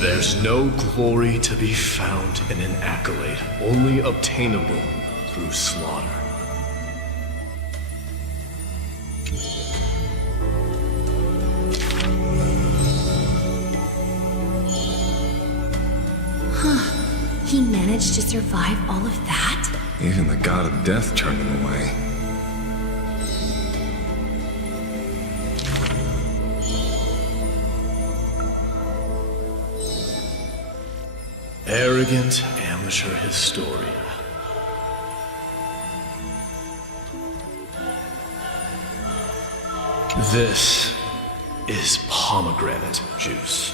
There's no glory to be found in an accolade, only obtainable through slaughter. He managed to survive all of that? Even the god of death turned him away. Arrogant amateur historian. This is pomegranate juice.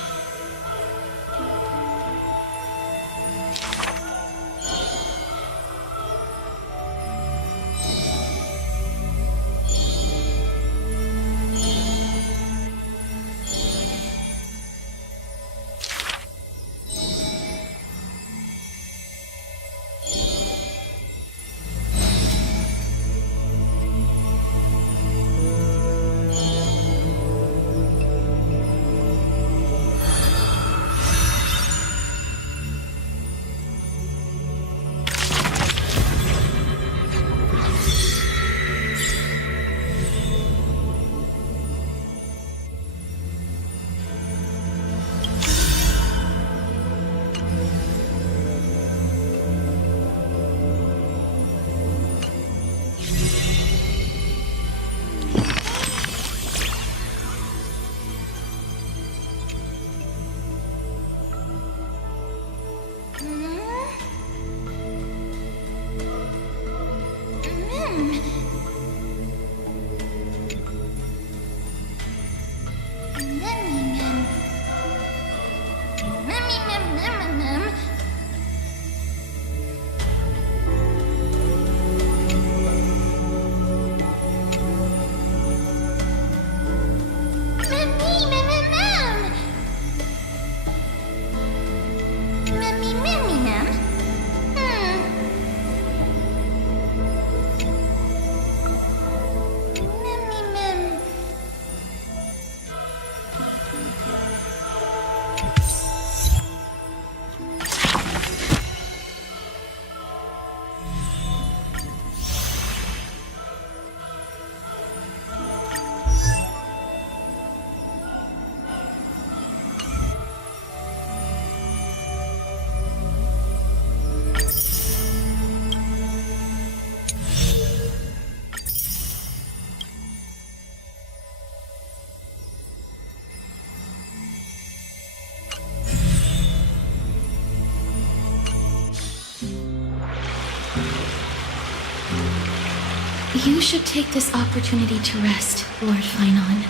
You should take this opportunity to rest, Lord Finon.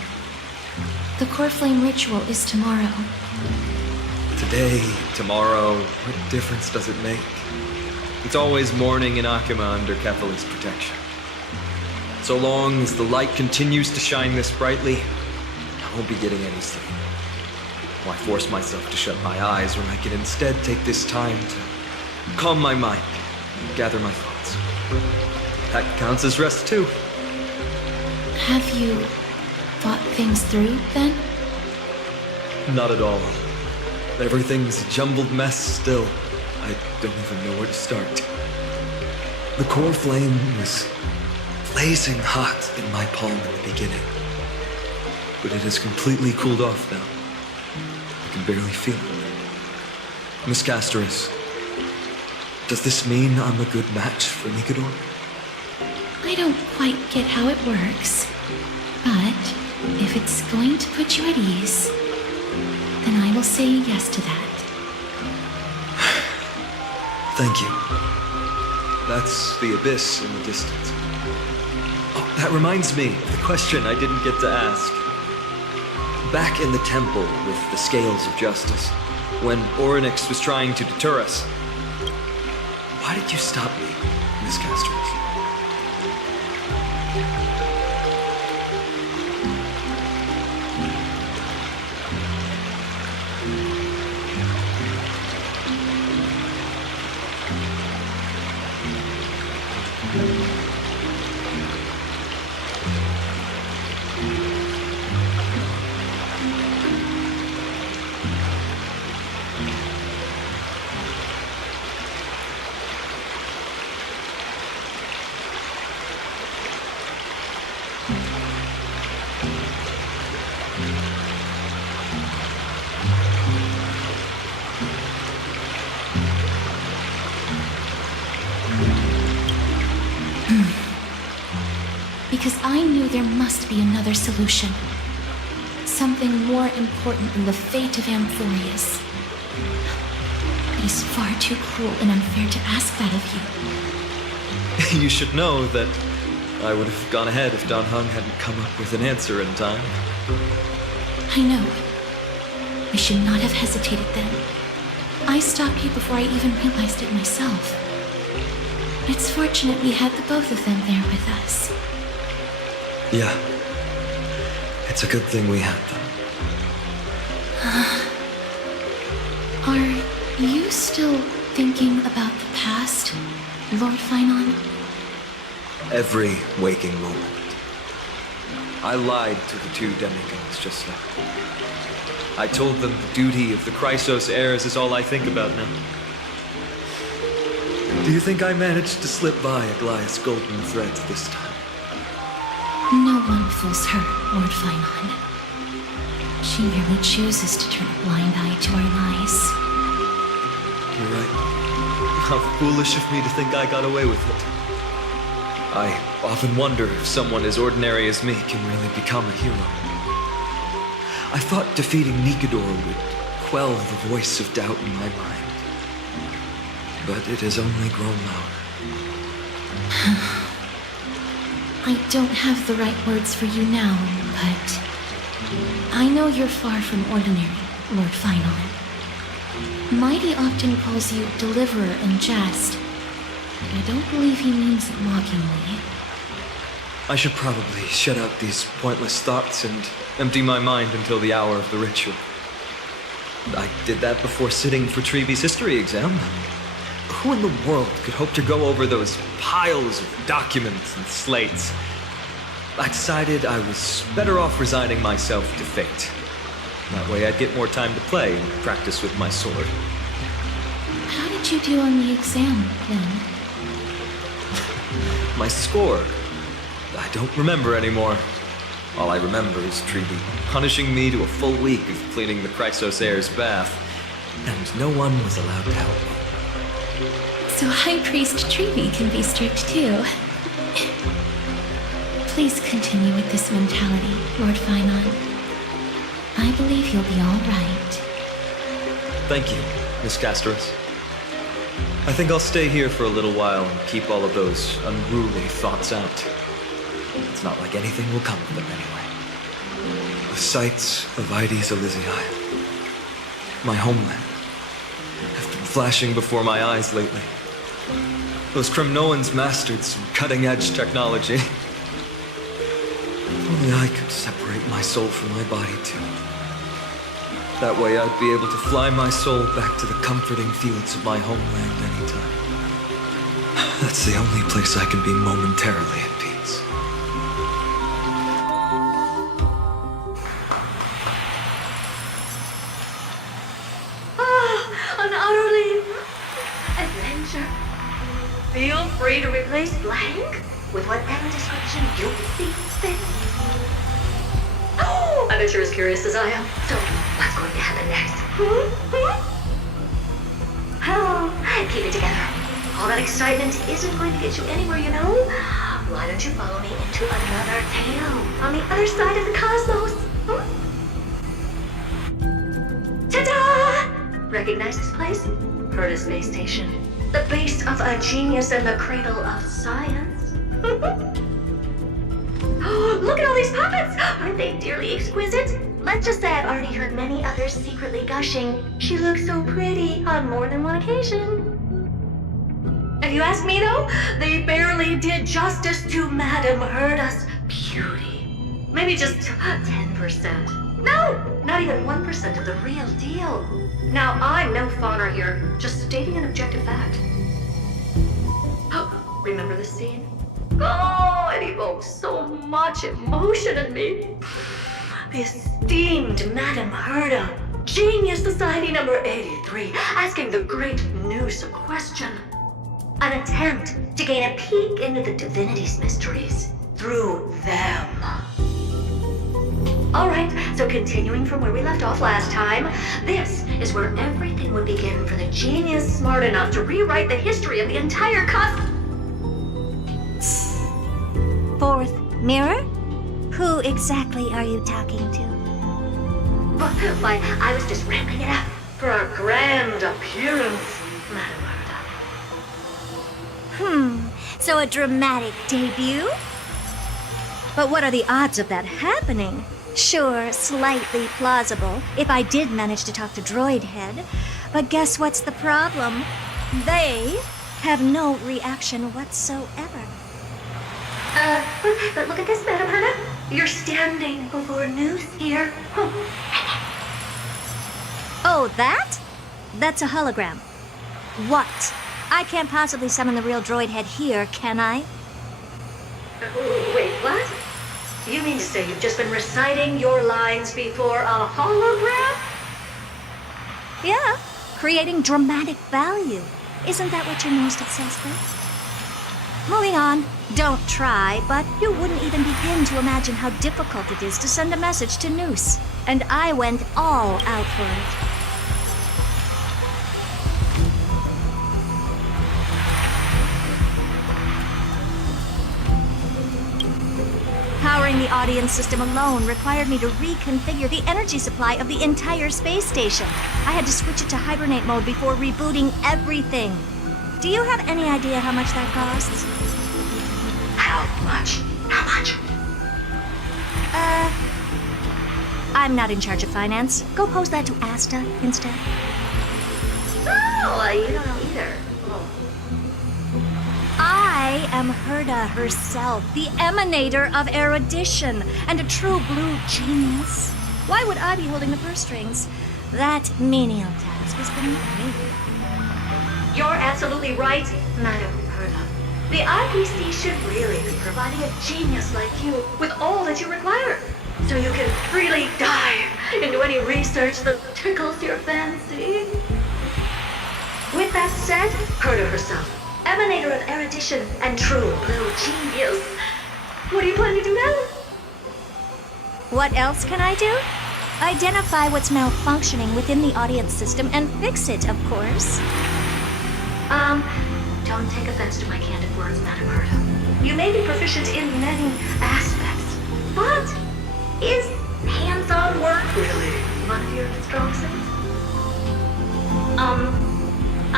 The core flame ritual is tomorrow. Today, tomorrow, what difference does it make? It's always morning in Akima under Kethali's protection. So long as the light continues to shine this brightly, I won't be getting any sleep. Why force myself to shut my eyes when I can instead take this time to calm my mind, gather my thoughts. That counts as rest too. Have you thought things through, then? Not at all. Everything's a jumbled mess still. I don't even know where to start. The core flame was blazing hot in my palm in the beginning. But it has completely cooled off now. I can barely feel it. Miss Castoris, does this mean I'm a good match for Nikador? I don't quite get how it works, but if it's going to put you at ease, then I will say yes to that. Thank you. That's the abyss in the distance. Oh, that reminds me of the question I didn't get to ask. Back in the temple with the scales of justice, when Orynyx was trying to deter us, why did you stop me, Miss Castoris? Because I knew there must be another solution. Something more important than the fate of Amphoreus. It is far too cruel and unfair to ask that of you. You should know that I would have gone ahead if Don Hung hadn't come up with an answer in time. I know. I should not have hesitated then. I stopped you before I even realized it myself. It's fortunate we had the both of them there with us. Yeah. It's a good thing we had them. Are you still thinking about the past, Lord Finon? Every waking moment. I lied to the two demigods just now. I told them the duty of the Chrysos heirs is all I think about now. Do you think I managed to slip by Aglaïa's golden threads this time? No one fools her, Lord Finon. She merely chooses to turn a blind eye to our lies. You're right. How foolish of me to think I got away with it. I often wonder if someone as ordinary as me can really become a hero. I thought defeating Nikador would quell the voice of doubt in my mind. But it has only grown louder. I don't have the right words for you now, but I know you're far from ordinary, Lord Finon. Mighty often calls you deliverer in jest, but I don't believe he means it mockingly. I should probably shut out these pointless thoughts and empty my mind until the hour of the ritual. I did that before sitting for Treeby's history exam. Who in the world could hope to go over those piles of documents and slates? I decided I was better off resigning myself to fate. That way I'd get more time to play and practice with my sword. How did you do on the exam, then? My score? I don't remember anymore. All I remember is Treeby punishing me to a full week of cleaning the Chrysos heir's bath, and no one was allowed to help me. So High Priest Treeby can be strict too. Please continue with this mentality, Lord Finon. I believe you'll be all right. Thank you, Miss Castoris. I think I'll stay here for a little while and keep all of those unruly thoughts out. It's not like anything will come of them anyway. The sights of Ides Elysiae, my homeland, have been flashing before my eyes lately. Those Kremnoans mastered some cutting-edge technology. If only I could separate my soul from my body too. That way I'd be able to fly my soul back to the comforting fields of my homeland anytime. That's the only place I can be momentarily at peace. An utterly adventure. Feel free to replace blank with whatever description you see fit. Oh, I bet you're as curious as I am. So, what's going to happen next? Oh, keep it together. All that excitement isn't going to get you anywhere, you know? Why don't you follow me into another tale on the other side of the cosmos? Ta-da! Recognize this place? Herta Space Station. The base of a genius and the cradle of science. Oh, look at all these puppets! Aren't they dearly exquisite? Let's just say I've already heard many others secretly gushing. She looks so pretty on more than one occasion. If you ask me though, they barely did justice to Madame Herta's beauty. Maybe just 10%. No, not even 1% of the real deal. Now, I'm no fawner here, just stating an objective fact. Remember this scene? Oh, it evokes so much emotion in me. The esteemed Madame Herta, Genius Society number 83, asking the great Noose a question. An attempt to gain a peek into the divinity's mysteries through them. Alright, so continuing from where we left off last time, this is where everything would begin for the genius smart enough to rewrite the history of the entire Fourth mirror? Who exactly are you talking to? Why, I was just ramping it up for our grand appearance, Madame Herta. So a dramatic debut? But what are the odds of that happening? Sure, slightly plausible, if I did manage to talk to Droid Head. But guess what's the problem? They have no reaction whatsoever. But look at this, Madame Herta. You're standing before Noose here. Oh, that? That's a hologram. What? I can't possibly summon the real Droid Head here, can I? Wait, what? You mean to say you've just been reciting your lines before a hologram? Yeah, creating dramatic value. Isn't that what you're most obsessed with? Moving on. Don't try, but you wouldn't even begin to imagine how difficult it is to send a message to Noose. And I went all out for it. Powering the audience system alone required me to reconfigure the energy supply of the entire space station. I had to switch it to hibernate mode before rebooting everything. Do you have any idea how much that costs? How much? How much? I'm not in charge of finance. Go pose that to Asta instead. Oh, you don't know either. I am Herta herself, the emanator of erudition, and a true blue genius. Why would I be holding the purse strings? That menial task was beneath me. You're absolutely right, Madame Herta. The IPC should really be providing a genius like you with all that you require, so you can freely dive into any research that tickles your fancy. With that said, Herta herself, emanator of erudition and true blue genius. What are you planning to do now? What else can I do? Identify what's malfunctioning within the audience system and fix it, of course. Don't take offense to my candid words, Madame Herta. You may be proficient in many aspects, but is hands-on work really one of your strong suits?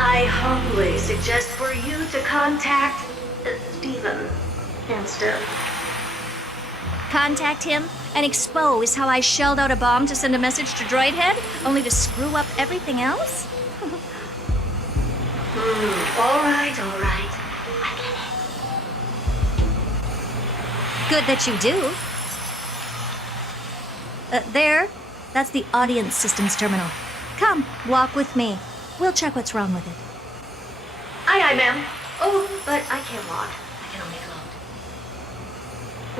I humbly suggest for you to contact Steven instead. Contact him and expose how I shelled out a bomb to send a message to Droid Head, only to screw up everything else? All right. I get it. Good that you do. There. That's the audience systems terminal. Come, walk with me. We'll check what's wrong with it. Aye, ma'am. Oh, but I can't walk. I can only float.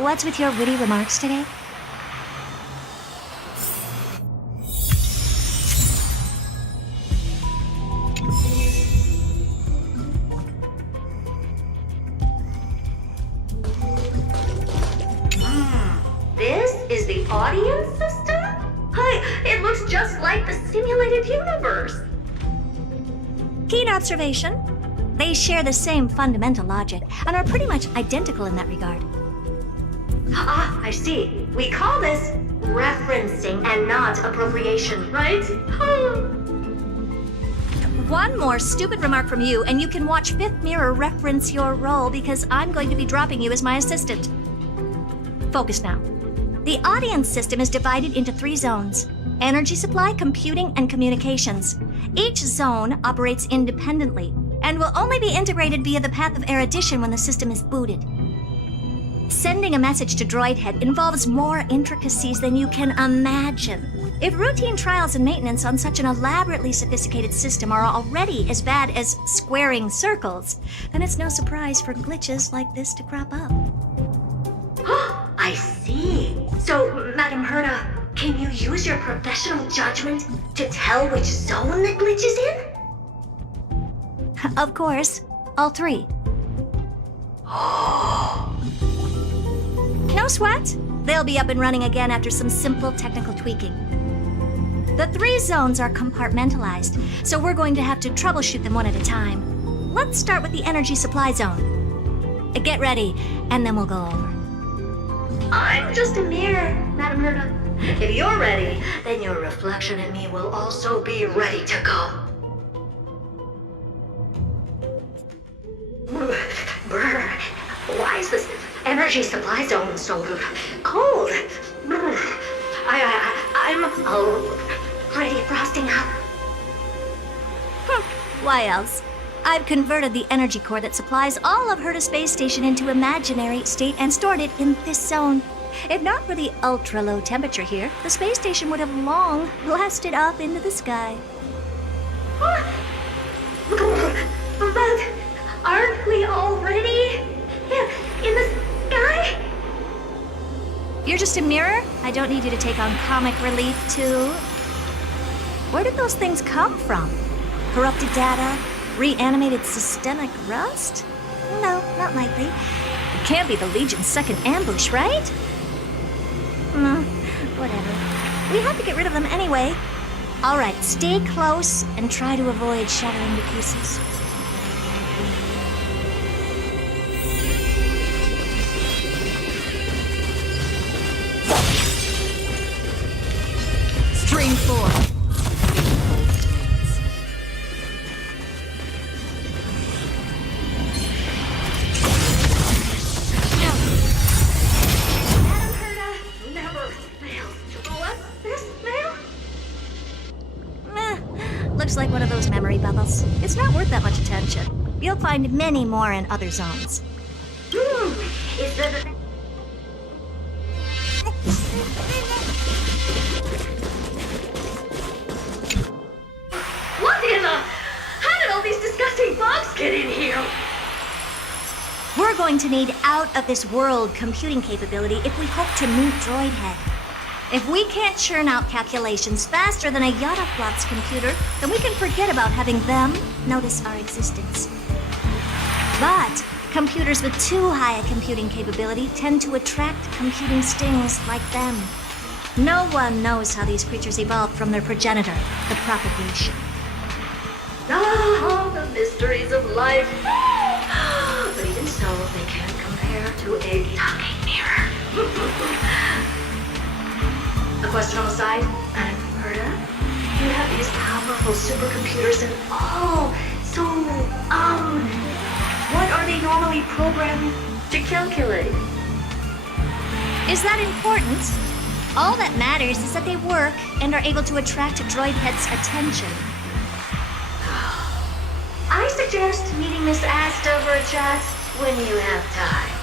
What's with your witty remarks today? This is the audience system? Hi, it looks just like the simulated universe. Keen observation. They share the same fundamental logic and are pretty much identical in that regard. Ah, I see. We call this referencing and not appropriation, right? One more stupid remark from you, and you can watch Fifth Mirror reference your role because I'm going to be dropping you as my assistant. Focus now. The audience system is divided into 3 zones: energy supply, computing, and communications. Each zone operates independently and will only be integrated via the path of erudition when the system is booted. Sending a message to Droid Head involves more intricacies than you can imagine. If routine trials and maintenance on such an elaborately sophisticated system are already as bad as squaring circles, then it's no surprise for glitches like this to crop up. I see. So, Madam Herda, can you use your professional judgment to tell which zone the glitch is in? Of course, all 3. No sweat. They'll be up and running again after some simple technical tweaking. The 3 zones are compartmentalized, so we're going to have to troubleshoot them one at a time. Let's start with the energy supply zone. Get ready, and then we'll go over. I'm just a mirror, Madam Herda. If you're ready, then your reflection in me will also be ready to go. Brr, why is this energy supply zone so cold? I'm already frosting up. Why else? I've converted the energy core that supplies all of Herta Space Station into imaginary state and stored it in this zone. If not for the ultra-low temperature here, the space station would have long blasted up into the sky. But aren't we already in the sky? You're just a mirror? I don't need you to take on comic relief, too. Where did those things come from? Corrupted data? Reanimated systemic rust? No, not likely. It can't be the Legion's second ambush, right? Whatever. We have to get rid of them anyway. All right, stay close and try to avoid shattering to pieces. Stream 4. Looks like one of those memory bubbles. It's not worth that much attention. You'll find many more in other zones. Is the... What in the... How did all these disgusting bugs get in here? We're going to need out-of-this-world computing capability if we hope to meet Droid Head. If we can't churn out calculations faster than a Yataflot's computer, then we can forget about having them notice our existence. But computers with too high a computing capability tend to attract computing stings like them. No one knows how these creatures evolved from their progenitor, the propagation. Ah, the mysteries of life. But even so, they can't compare to a talking mirror. A question on the side, Madam Herda? You have these powerful supercomputers and all. So, what are they normally programmed to calculate? Is that important? All that matters is that they work and are able to attract droid head's attention. I suggest meeting Miss Asta for a chat when you have time.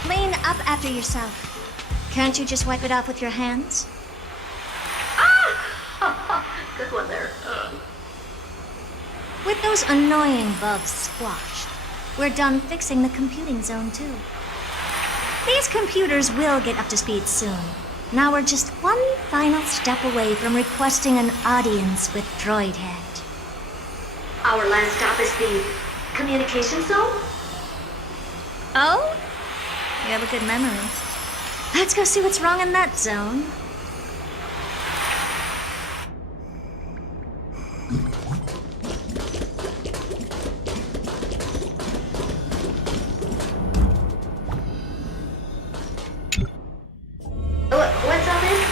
Clean up after yourself. Can't you just wipe it off with your hands? Good one there. With those annoying bugs squashed, we're done fixing the computing zone too. These computers will get up to speed soon. Now we're just one final step away from requesting an audience with Droid Head. Our last stop is the communication zone? Oh? You have a good memory. Let's go see what's wrong in that zone. What's all this?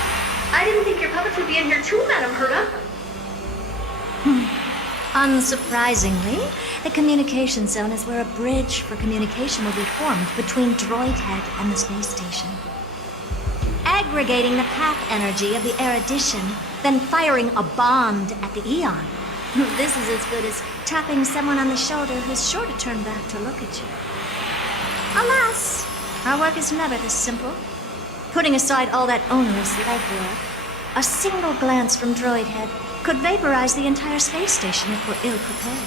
I didn't think your puppets would be in here too, Madam Herta. Unsurprisingly, the communication zone is where a bridge for communication will be formed between Droid Head and the space station. Aggregating the path energy of the erudition, then firing a bomb at the Eon. This is as good as tapping someone on the shoulder who's sure to turn back to look at you. Alas, our work is never this simple. Putting aside all that onerous legwork, a single glance from Droid Head could vaporize the entire space station if we're ill-prepared.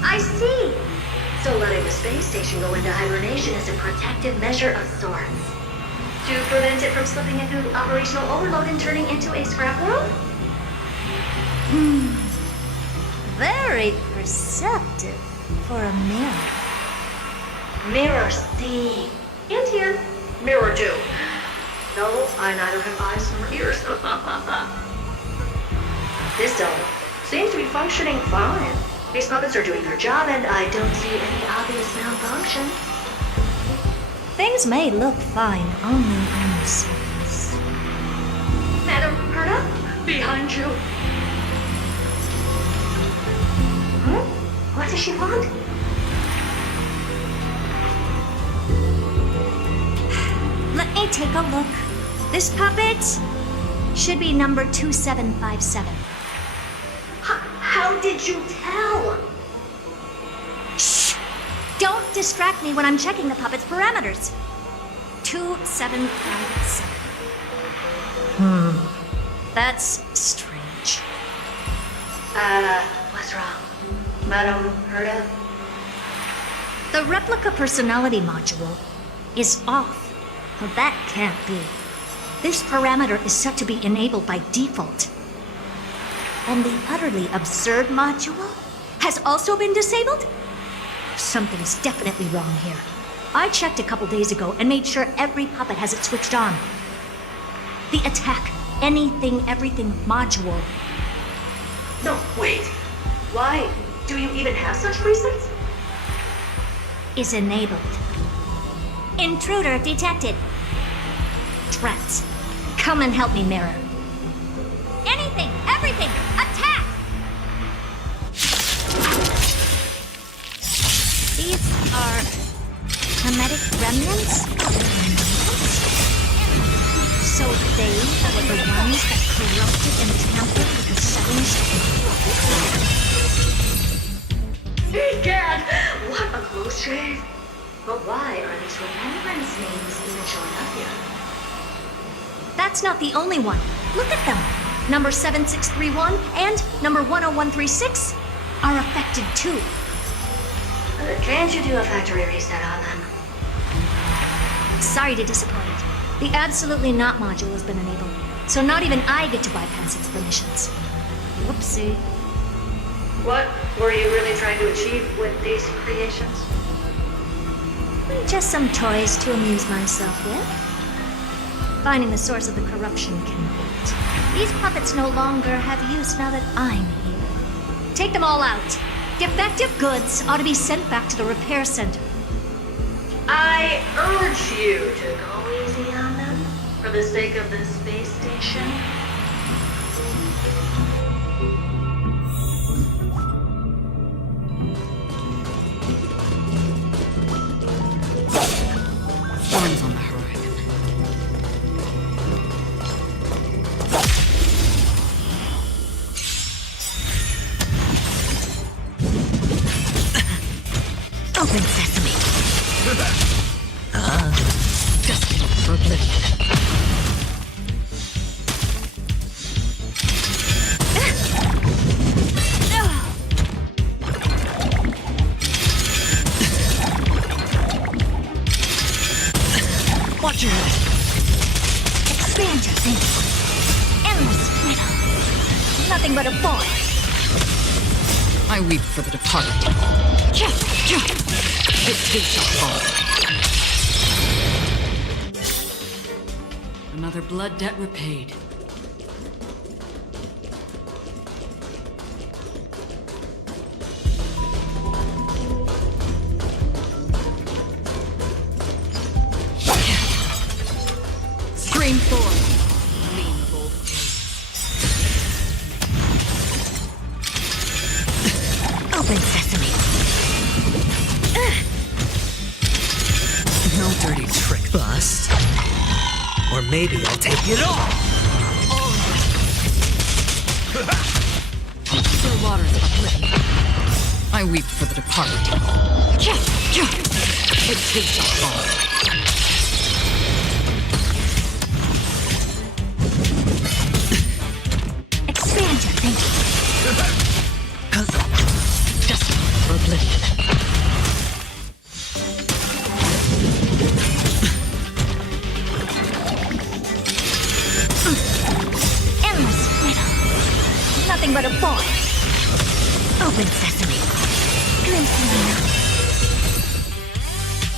I see. So letting the space station go into hibernation is a protective measure of sorts. To prevent it from slipping into operational overload and turning into a scrap world? Very perceptive for a mirror. Mirror C. And here, mirror 2. No, I neither have eyes nor ears. This zone seems to be functioning fine. These puppets are doing their job, and I don't see any obvious malfunction. Things may look fine only on the surface. Madam Herta, behind you. Huh? What does she want? Let me take a look. This puppet should be number 2757. How did you tell? Shh! Don't distract me when I'm checking the puppet's parameters. 2757. That's strange. What's wrong? Madam Herta? The replica personality module is off. Well, that can't be. This parameter is set to be enabled by default. And the utterly absurd module has also been disabled? Something's definitely wrong here. I checked a couple days ago and made sure every puppet has it switched on. The attack, anything, everything module. No, wait. Why? Do you even have such presets? Is enabled. Intruder detected. Drats. Come and help me, Mirror. Anything, everything, attack! These are hermetic remnants? So they were the ones that corrupted and tampered with the settings of Egad! What a close shave! But why are these remembrance names even showing up here? That's not the only one. Look at them. Number 7631 and number 10136 are affected too. Can't you do a factory reset on them? Sorry to disappoint. The Absolutely Not module has been enabled, so not even I get to bypass its permissions. Whoopsie. What were you really trying to achieve with these creations? Just some toys to amuse myself with. Finding the source of the corruption can wait. These puppets no longer have use now that I'm here. Take them all out. Defective goods ought to be sent back to the repair center. I urge you to go easy on them for the sake of the space station. Storms on the horizon. Open sesame. Destined for oblivion. Watch your head. Expand your thinking. Endless riddle. Nothing but a boy. I weep for the departed. It too shall fall. Another blood debt repaid. Scream forth, gleam of old days. Open sesame. No dirty trick bust. Or maybe I'll take it all. Still waters of oblivion. I weep for the departed. It too shall fall. Expand your thinking. Destined for oblivion. Endless riddle. Nothing but a boy. Open sesame. Glimpsing enough.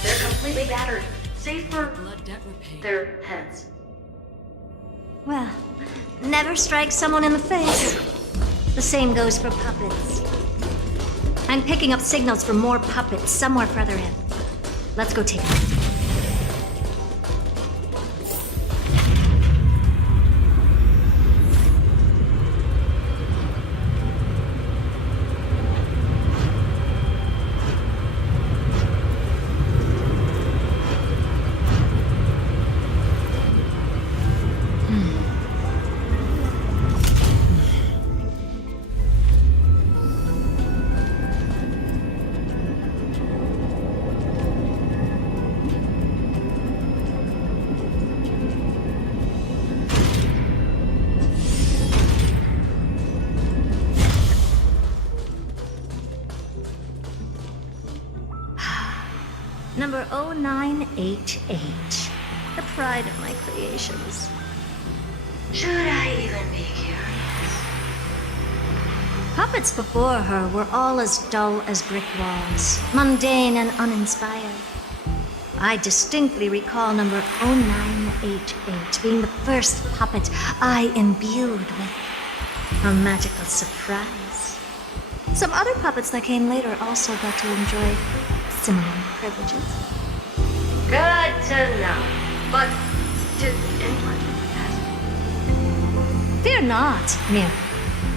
They're completely battered, save for Blood debt repaid. their heads. Well, never strike someone in the face. The same goes for puppets. I'm picking up signals from more puppets somewhere further in. Let's go take a look. Number 0988. The pride of my creations. Should I even be curious? Puppets before her were all as dull as brick walls, mundane and uninspired. I distinctly recall number 0988 being the first puppet I imbued with a magical surprise. Some other puppets that came later also got to enjoy similar privileges. Good to know. But did anyone ask? Fear not, Mira.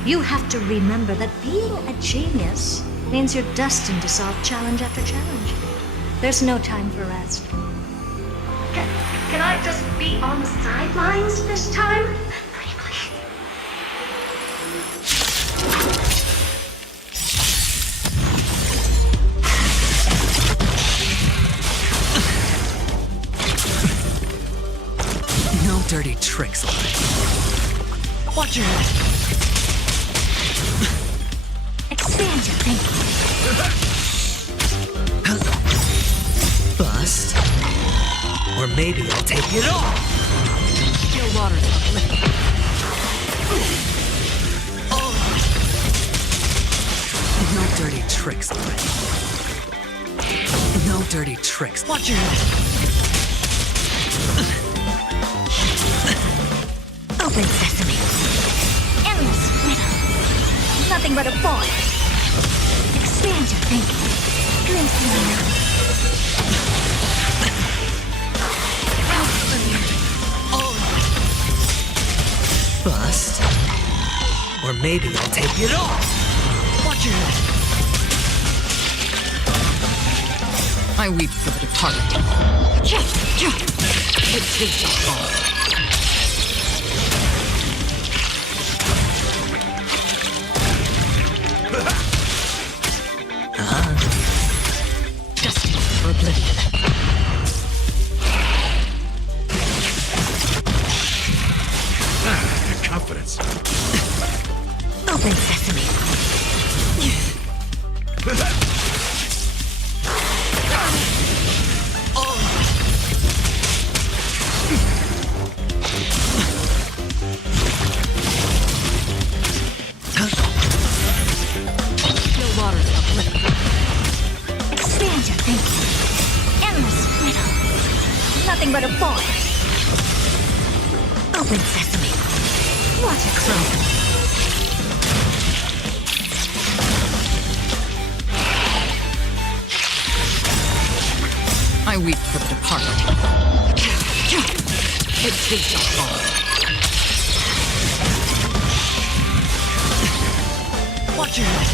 You have to remember that being a genius means you're destined to solve challenge after challenge. There's no time for rest. Can I just be on the sidelines this time? Pretty please. No dirty tricks. Watch your head. Expand your thinking. Bust. Or maybe I'll take it all. Your water's uplifting. No dirty tricks. No dirty tricks. Watch your head. Open sesame. Endless riddle. Nothing but a boy. Expand your thinking. Glimpse me now. Bust. Or maybe I'll take it all. Watch your head. I weep for the departed. It too shall fall. Destined for oblivion. Confidence. Open sesame. Your water's uplifting. Expand your thinking. Endless riddle. Nothing but a boy. Open sesame. Watch it grow. I weep for the departed. It too shall fall. Watch your head.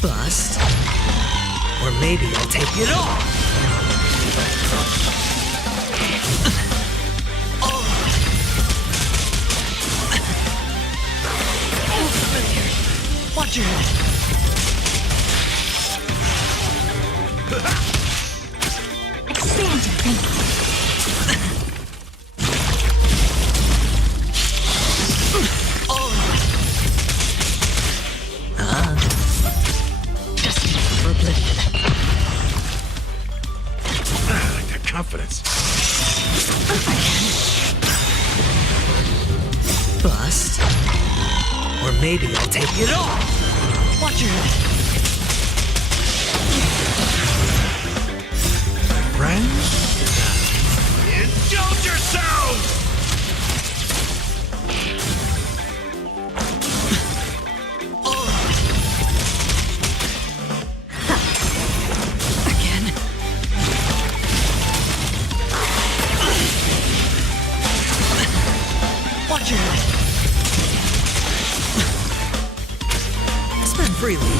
Bust. Or maybe I'll take it all. Watch your head. Expand your thinking. Destined for oblivion. I like that confidence. Bust. Or maybe I'll take it all. Watch your head. Friends? Indulge yourselves! Again. Watch your head. Spend freely.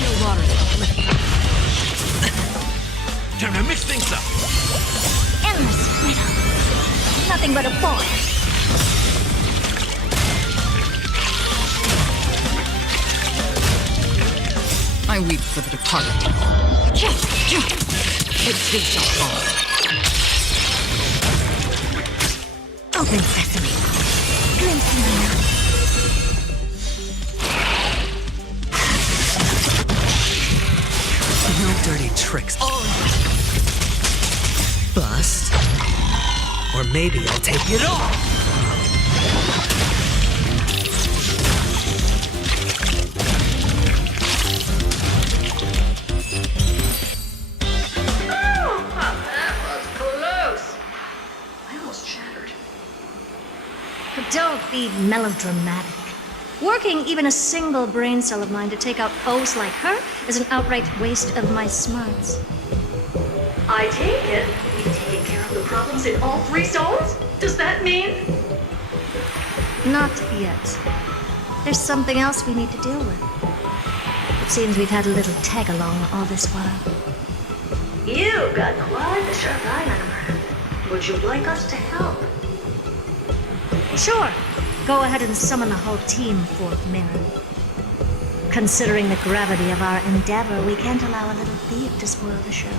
Your water's uplifting. Time to mix things up. Endless riddle. Nothing but a boy. I weep for the departed. It too shall fall. Open sesame. Glimpse me now. No dirty tricks. Bust. Or maybe I'll take it all. Oh, that was close. I almost shattered. But don't be melodramatic. Working even a single brain cell of mine to take out foes like her is an outright waste of my smarts. I take it we've taken care of the problems in all 3 zones? Does that mean? Not yet. There's something else we need to deal with. It seems we've had a little tag-along all this while. You've got quite the sharp eye, Madam Herda. Would you like us to help? Sure. Go ahead and summon the whole team, Fourth Mirror. Considering the gravity of our endeavor, we can't allow a little thief to spoil the show.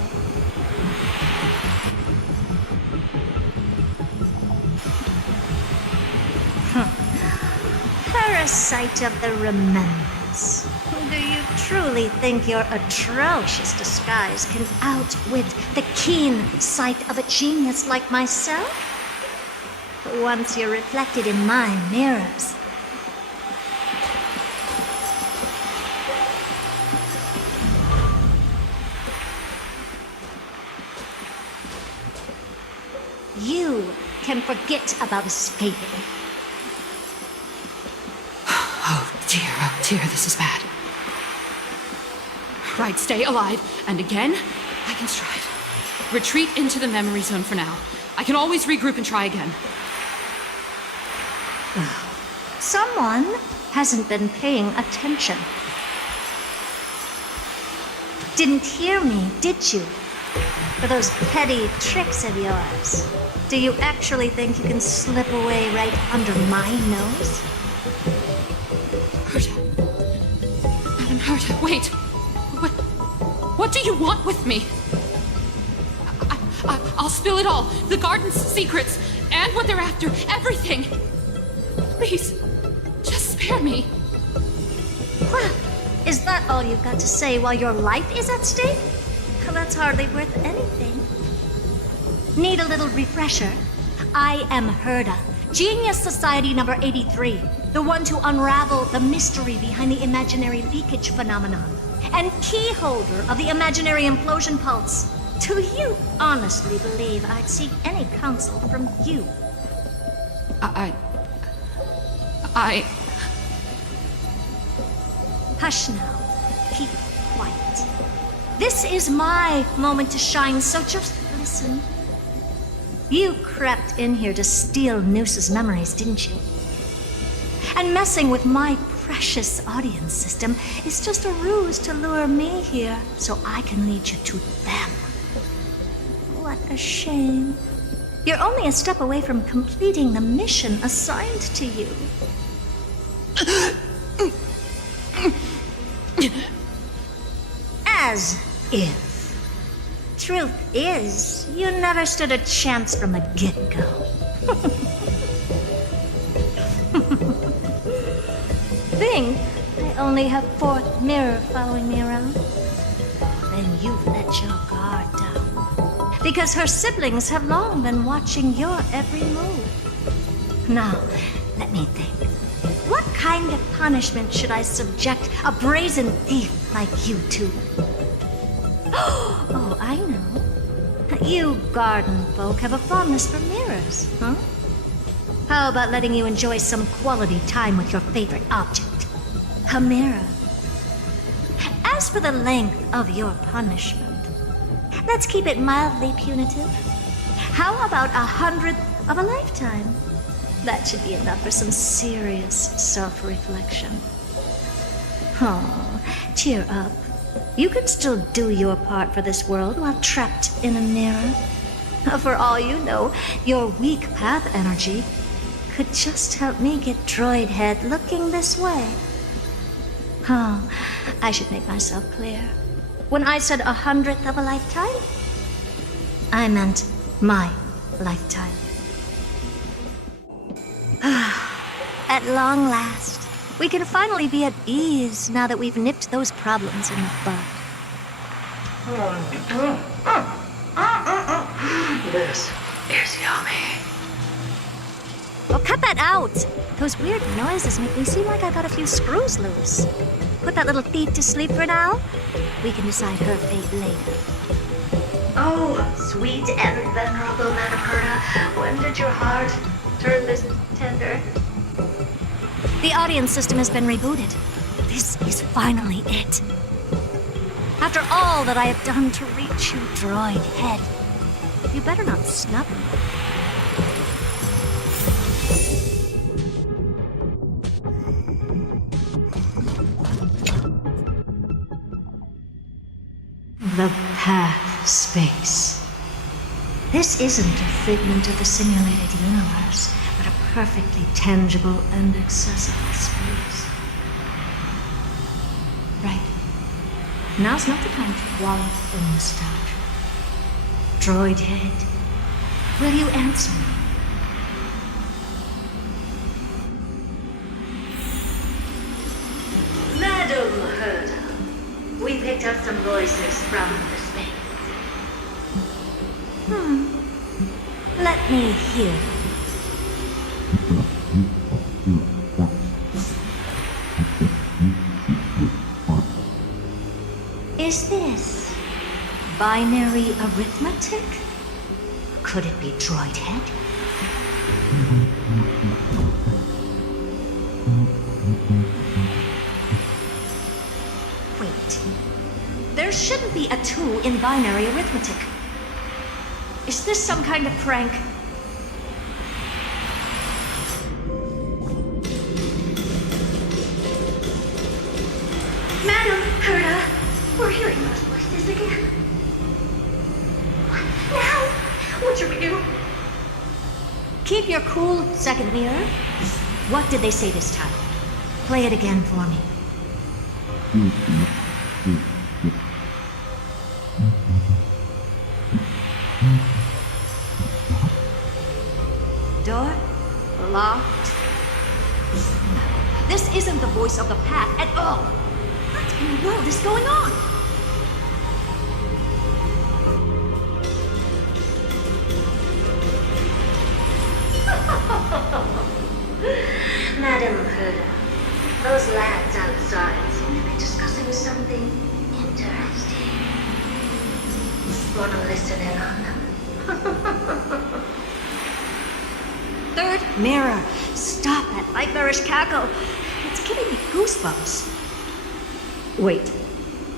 Parasite of the Remembrance. Do you truly think your atrocious disguise can outwit the keen sight of a genius like myself? Once you're reflected in my mirrors. You can forget about escaping. Oh dear, this is bad. Right, stay alive, and again, I can strive. Retreat into the memory zone for now. I can always regroup and try again. Someone hasn't been paying attention. Didn't hear me, did you? For those petty tricks of yours. Do you actually think you can slip away right under my nose? Herda. Madam Herda, wait. What do you want with me? I'll spill it all. The garden's secrets, and what they're after. Everything. Please, just spare me. Well, is that all you've got to say while your life is at stake? Well, that's hardly worth anything. Need a little refresher? I am Herda, Genius Society number 83, the one to unravel the mystery behind the imaginary leakage phenomenon, and key holder of the imaginary implosion pulse. Do you honestly believe I'd seek any counsel from you? Hush now. Keep quiet. This is my moment to shine, so just listen. You crept in here to steal Noose's memories, didn't you? And messing with my precious audience system is just a ruse to lure me here so I can lead you to them. What a shame. You're only a step away from completing the mission assigned to you. As if. Truth is, you never stood a chance from the get-go. Think I only have Fourth Mirror following me around? Then you've let your guard down. Because her siblings have long been watching your every move. Now, let me think. What kind of punishment should I subject a brazen thief like you to? Oh, I know. You garden folk have a fondness for mirrors, huh? How about letting you enjoy some quality time with your favorite object? A mirror. As for the length of your punishment, let's keep it mildly punitive. How about 100th of a lifetime? That should be enough for some serious self-reflection. Oh, cheer up. You can still do your part for this world while trapped in a mirror. For all you know, your weak path energy could just help me get Droid Head looking this way. Oh, I should make myself clear. When I said 100th of a lifetime, I meant my lifetime. At long last, we can finally be at ease now that we've nipped those problems in the bud. This is yummy. Well, cut that out! Those weird noises make me seem like I got a few screws loose. Put that little thief to sleep for now. We can decide her fate later. Oh, sweet and venerable Madam Herda, when did your heart turn this tender? The audience system has been rebooted. This is finally it. After all that I have done to reach you, droid head, you better not snub me. The path space. This isn't a figment of the simulated universe, but a perfectly tangible and accessible space. Right. Now's not the time to wallow in nostalgia. Droid head, will you answer me? Madam Herda, we picked up some voices from the space. Let me hear. Is this binary arithmetic? Could it be droid head? Wait. There shouldn't be a 2 in binary arithmetic. Is this some kind of prank? Madam Herda, we're hearing those voices again. What now? What should we do? Keep your cool, second mirror. What did they say this time? Play it again for me. Door locked. This isn't the voice of the path at all. What in the world is going on? Madam Herda, those lads outside seem to be discussing something interesting. Wanna listen in on them? Third mirror. Stop that nightmarish cackle. It's giving me goosebumps. Wait.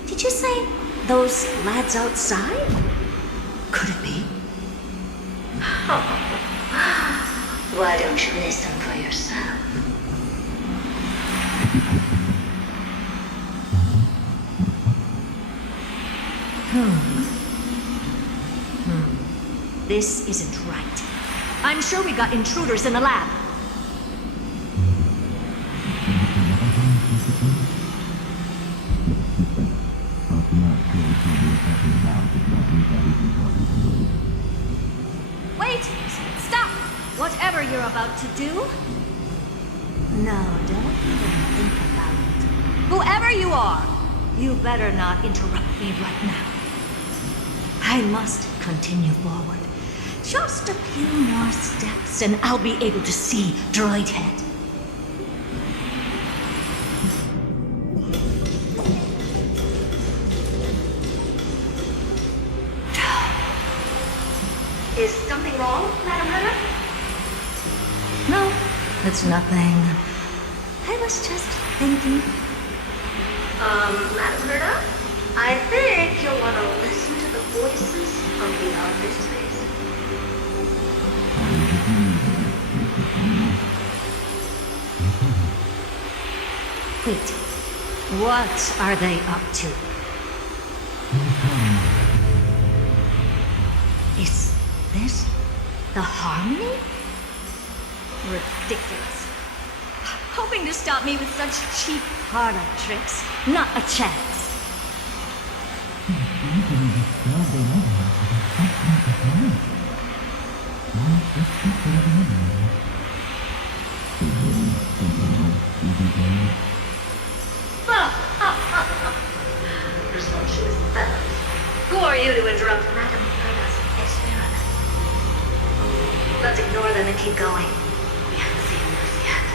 Did you say those lads outside? Could it be? Why don't you listen for yourself? This isn't right. I'm sure we got intruders in the lab. Wait! Stop! Whatever you're about to do. No, don't even think about it. Whoever you are, you better not interrupt me right now. I must continue forward. Just a few more steps and I'll be able to see Droid Head. Is something wrong, Madam Herda? No, it's nothing. I was just thinking. Madam Herda? I think you'll want to listen to the voices from beyond this space. Wait, what are they up to? Is this the harmony? Ridiculous. Hoping to stop me with such cheap parlor tricks. Not a chance. Presumptuous fellows. Who are you to interrupt Madam Herda's experiment? Let's ignore them and keep going. We haven't seen this yet.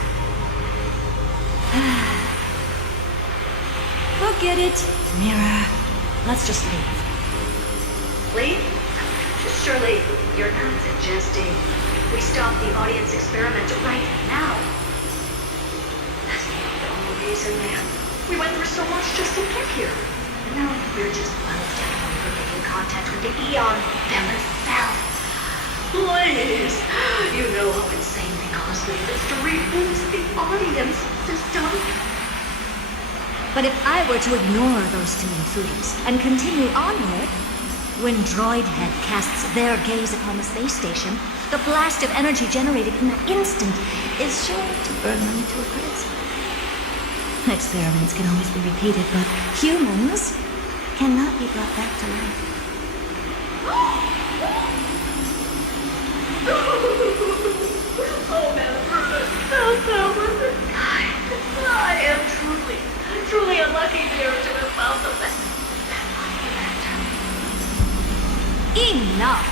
Forget it, Mirror. Let's just leave. Leave? Surely you're not suggesting we stop the audience experiment right now. decent man. We went through so much just to get here. And now we're just one step away from making contact with the Eon themselves. Please! You know how insanely costly it is to reboot the audience system. But if I were to ignore those two intruders and continue onward, when Droidhead casts their gaze upon the space station, the blast of energy generated in that instant is sure to burn them to a crisp. Experiments can always be repeated, but humans cannot be brought back to life. Oh, man, I am truly unlucky here to have found the best. Enough!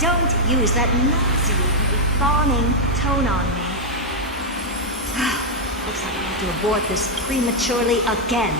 Don't use that nauseatingly fawning tone on me. Looks like I have to abort this prematurely again.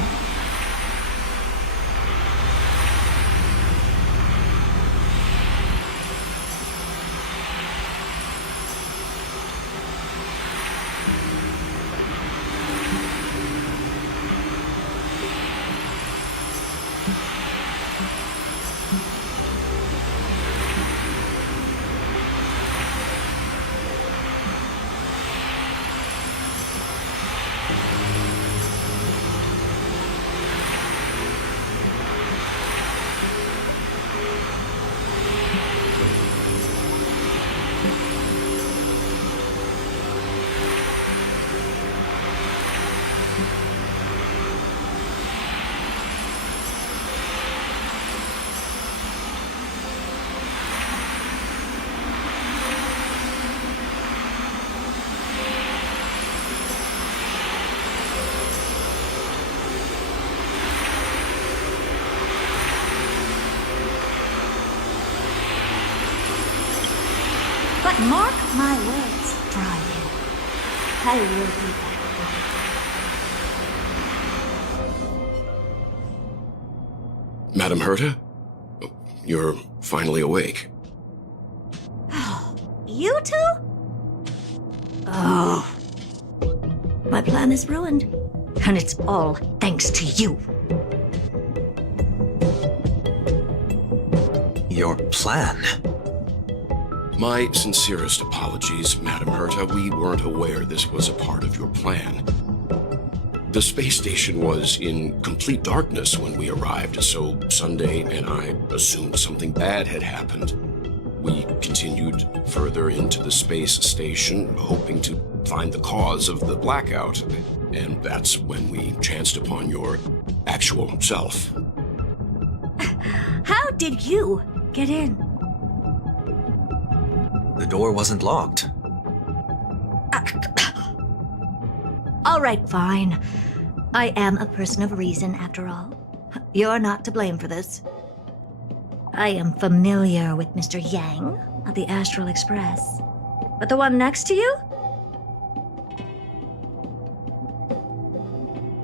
But mark my words, Droidhead. I will be back. Madam Herta? You're finally awake. You two? Oh. My plan is ruined. And it's all thanks to you. Your plan? My sincerest apologies, Madam Herta. We weren't aware this was a part of your plan. The space station was in complete darkness when we arrived, so Sunday and I assumed something bad had happened. We continued further into the space station, hoping to find the cause of the blackout, and that's when we chanced upon your actual self. How did you get in? The door wasn't locked. All right, fine. I am a person of reason, after all. You're not to blame for this. I am familiar with Mr. Yang of the Astral Express. But the one next to you?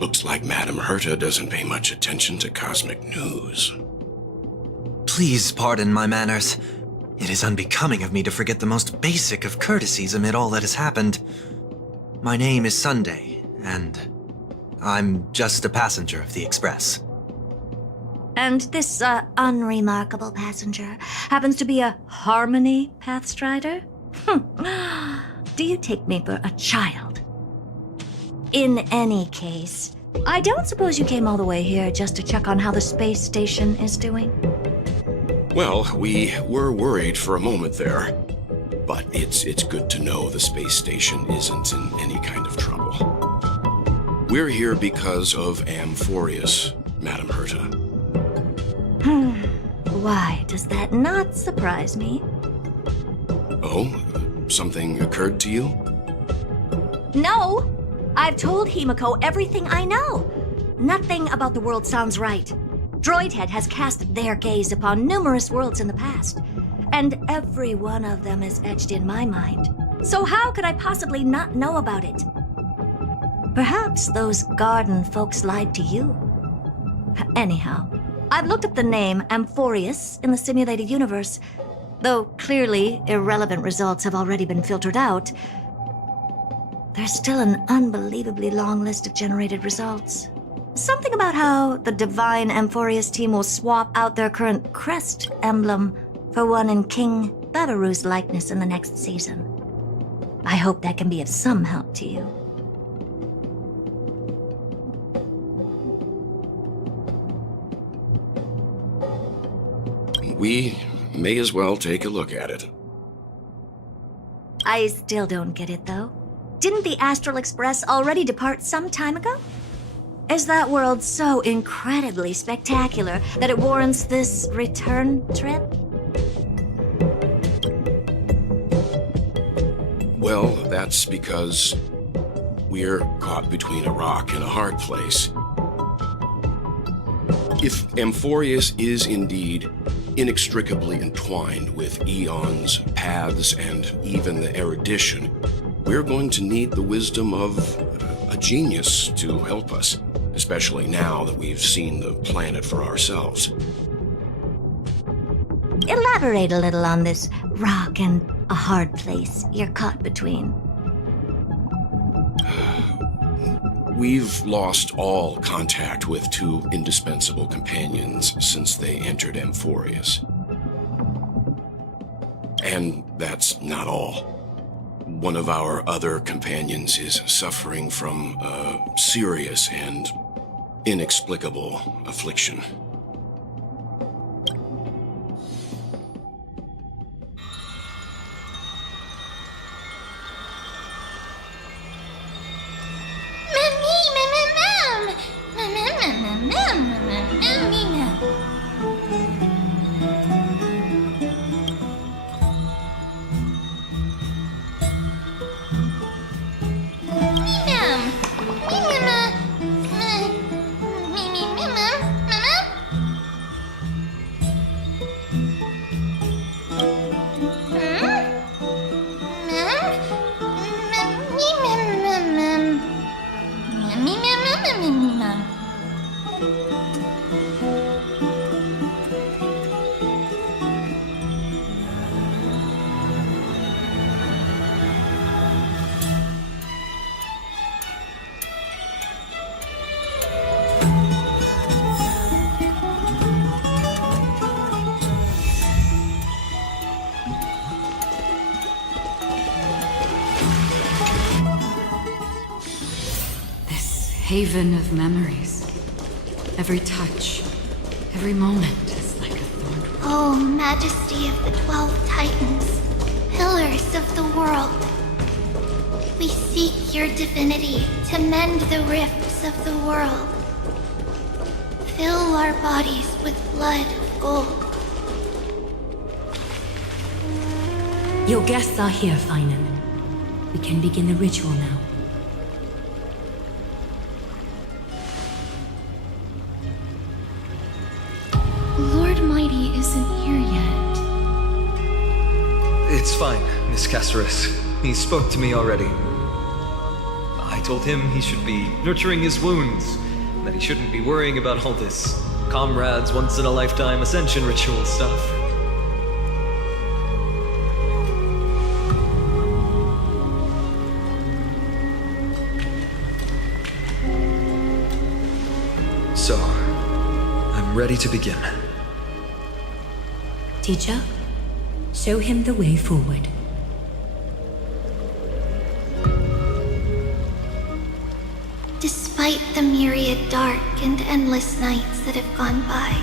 Looks like Madam Herta doesn't pay much attention to cosmic news. Please pardon my manners. It is unbecoming of me to forget the most basic of courtesies amid all that has happened. My name is Sunday, and I'm just a passenger of the Express. And this, unremarkable passenger happens to be a Harmony Pathstrider? Do you take me for a child? In any case, I don't suppose you came all the way here just to check on how the space station is doing? Well, we were worried for a moment there, but it's good to know the space station isn't in any kind of trouble. We're here because of Amphoreus, Madam Herta. Why does that not surprise me? Oh, something occurred to you? No! I've told Himiko everything I know. Nothing about the world sounds right. Droidhead has cast their gaze upon numerous worlds in the past, and every one of them is etched in my mind. So how could I possibly not know about it? Perhaps those garden folks lied to you. Anyhow, I've looked up the name Amphoreus in the simulated universe, though clearly irrelevant results have already been filtered out. there's still an unbelievably long list of generated results. Something about how the divine Amphoreus team will swap out their current crest emblem for one in King Babaru's likeness in the next season. I hope that can be of some help to you. We may as well take a look at it. I still don't get it, though. Didn't the Astral Express already depart some time ago? Is that world so incredibly spectacular that it warrants this return trip? Well, that's because we're caught between a rock and a hard place. If Amphoreus is indeed inextricably entwined with eons, paths, and even the erudition, we're going to need the wisdom of a genius to help us, especially now that we've seen the planet for ourselves. Elaborate a little on this rock and a hard place you're caught between. We've lost all contact with two indispensable companions since they entered Amphoreus. And that's not all. One of our other companions is suffering from a serious and inexplicable affliction. Haven of memories. Every touch, every moment is like a thorn. Oh, Majesty of the 12 Titans, pillars of the world. We seek your divinity to mend the rifts of the world. Fill our bodies with blood of gold. Your guests are here, finally. We can begin the ritual now. Lord Mighty isn't here yet. It's fine, Miss Castorus. He spoke to me already. I told him he should be nurturing his wounds, and that he shouldn't be worrying about all this comrades once-in-a-lifetime ascension ritual stuff. So, I'm ready to begin. Teacher, show him the way forward. Despite the myriad dark and endless nights that have gone by,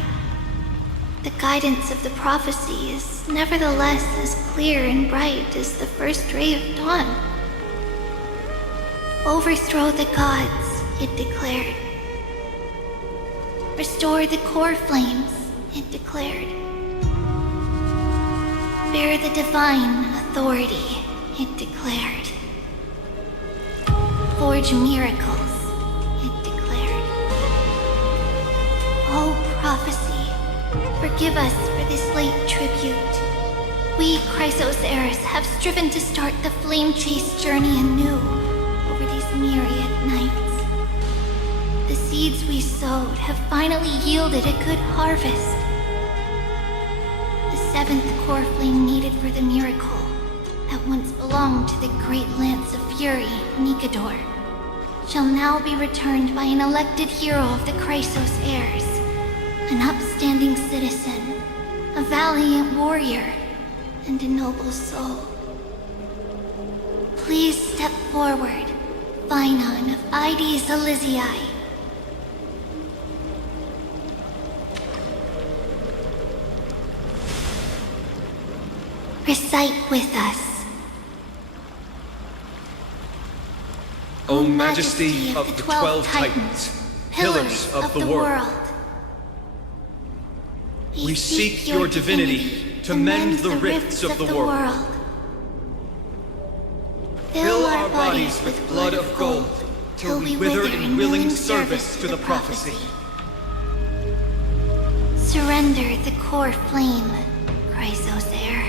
the guidance of the prophecy is nevertheless as clear and bright as the first ray of dawn. Overthrow the gods, it declared. Restore the core flames, it declared. Bear the divine authority, it declared. Forge miracles, it declared. Oh, prophecy, forgive us for this late tribute. We, Chrysos Eris, have striven to start the flame chase journey anew over these myriad nights. The seeds we sowed have finally yielded a good harvest. The seventh core flame needed for the miracle that that once belonged to the great Lance of Fury, Nikador, shall now be returned by an elected hero of the Chrysos heirs, an upstanding citizen, a valiant warrior, and a noble soul. Please step forward, Phainon of Ides Elysiae. Recite with us. O Majesty of the 12 Titans, pillars of the world, we seek your divinity to mend the rifts of the world. Fill our bodies with blood of gold, till we wither in willing service to the prophecy. Surrender the core flame, Chrysos heir.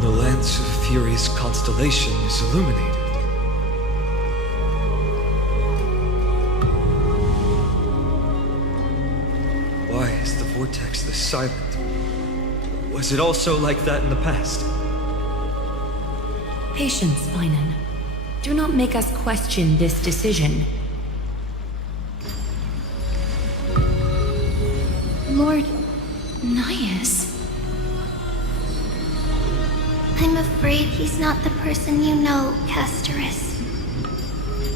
The Lance of Fury's constellation is illuminated. Why is the vortex this silent? Was it also like that in the past? Patience, Phainon. Do not make us question this decision. Lord Naius? I'm afraid he's not the person you know, Castorus.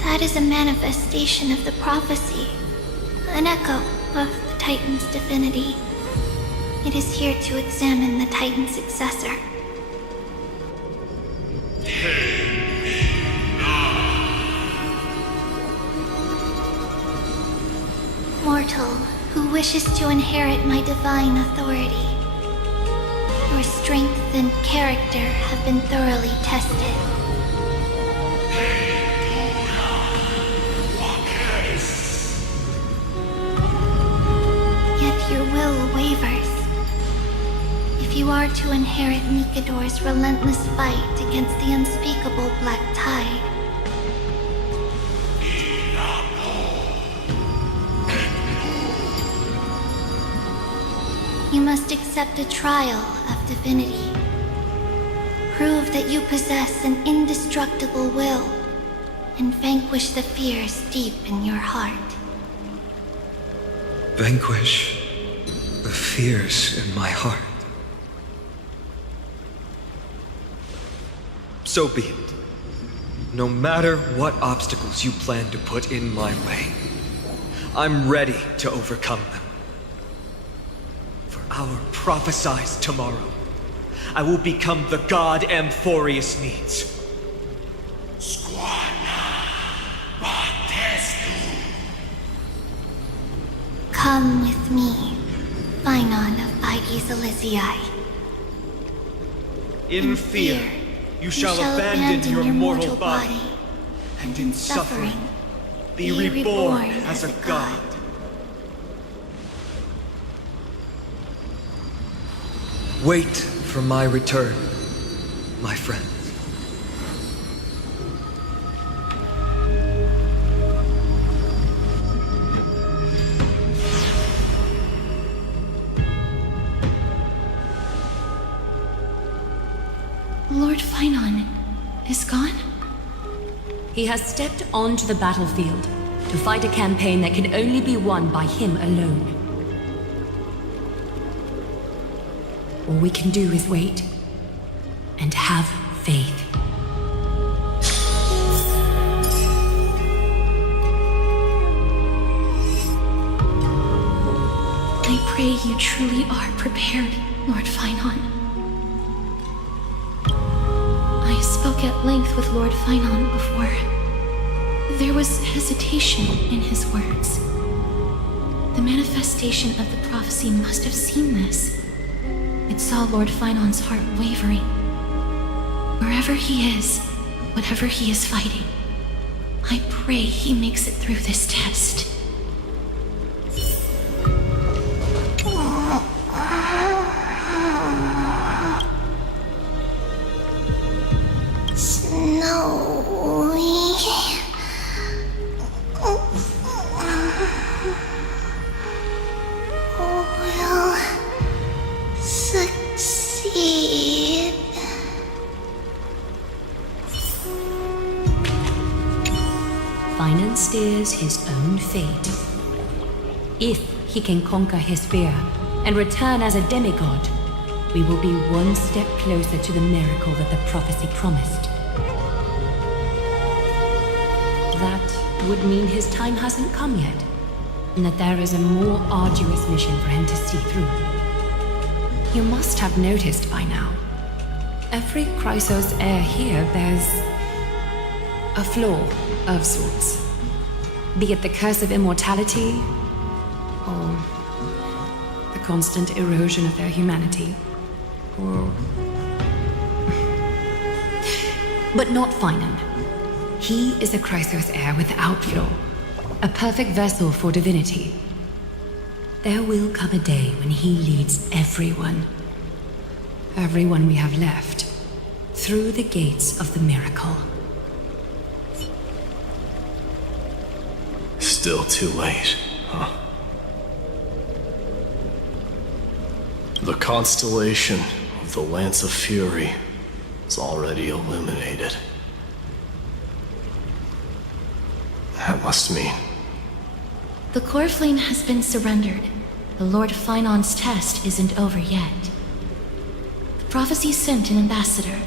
That is a manifestation of the prophecy, an echo of the Titan's divinity. It is here to examine the Titan's successor. Mortal who wishes to inherit my divine authority. Your strength and character have been thoroughly tested. Yet your will wavers. If you are to inherit Nikador's relentless fight against the unspeakable Black Tide, you must accept a trial of divinity. Prove that you possess an indestructible will, and vanquish the fears deep in your heart. Vanquish the fears in my heart. So be it. No matter what obstacles you plan to put in my way, I'm ready to overcome them. For our prophesied tomorrow, I will become the god Amphoreus needs. Come with me, Phainon of Ides Elysiae. In fear, you shall abandon your mortal body, and in suffering, be reborn as a god. Wait for my return, my friends. Lord Phainon is gone? He has stepped onto the battlefield to fight a campaign that can only be won by him alone. All we can do is wait and have faith. I pray you truly are prepared, Lord Phainon. I spoke at length with Lord Phainon before. There was hesitation in his words. The manifestation of the prophecy must have seen this. It saw Lord Finon's heart wavering. Wherever he is, whatever he is fighting, I pray he makes it through this test. Finan steers his own fate. If he can conquer his fear and return as a demigod, we will be one step closer to the miracle that the prophecy promised. That would mean his time hasn't come yet, and that there is a more arduous mission for him to see through. You must have noticed by now, every Chrysos heir here bears a flaw of sorts. Be it the curse of immortality, or the constant erosion of their humanity, or... But not Finan. He is a Chrysos heir without flaw, a perfect vessel for divinity. There will come a day when he leads everyone we have left, through the gates of the miracle. Still too late, huh? The constellation of the Lance of Fury is already illuminated. That must mean... The core flame has been surrendered. The Lord Finon's test isn't over yet. The prophecy sent an ambassador.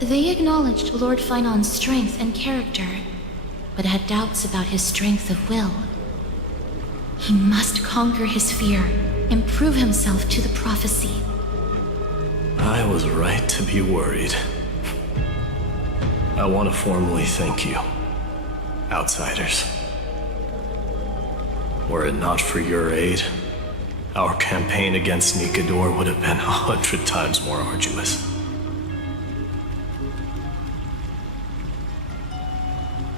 They acknowledged Lord Finon's strength and character, but had doubts about his strength of will. He must conquer his fear and prove himself to the prophecy. I was right to be worried. I want to formally thank you, outsiders. Were it not for your aid, our campaign against Nikador would have been 100 times more arduous.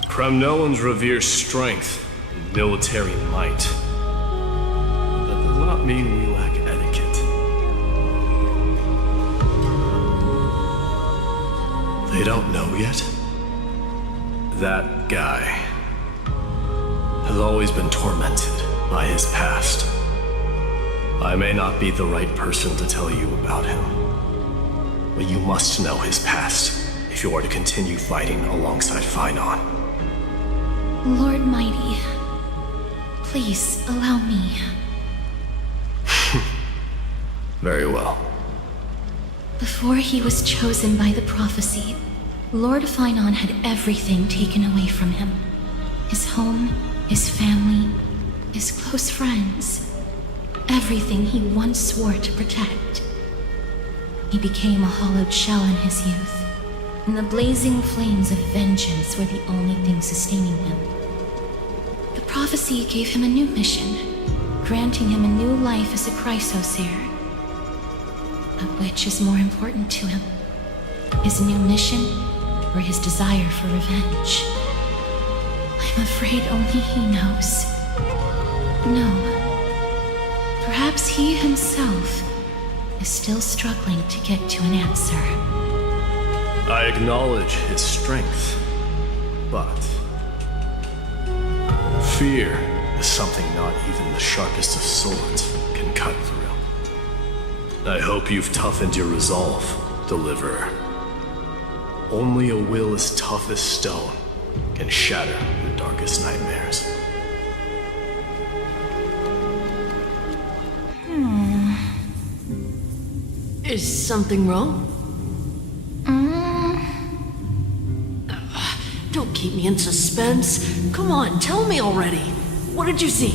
Kremnoans revere strength and military might. That does not mean we lack etiquette. They don't know yet. That guy has always been tormented by his past. I may not be the right person to tell you about him, but you must know his past if you are to continue fighting alongside Finon. Lord Mighty, please allow me. Very well. Before he was chosen by the prophecy, Lord Finon had everything taken away from him. His home, his family, his close friends. Everything he once swore to protect. He became a hollowed shell in his youth, and the blazing flames of vengeance were the only thing sustaining him. The prophecy gave him a new mission, granting him a new life as a Chrysos heir. But which is more important to him? His new mission, or his desire for revenge? I'm afraid only he knows. No. Perhaps he himself is still struggling to get to an answer. I acknowledge his strength, but fear is something not even the sharpest of swords can cut through. I hope you've toughened your resolve, Deliverer. Only a will as tough as stone can shatter your darkest nightmares. Is something wrong? Don't keep me in suspense. Come on, tell me already. What did you see?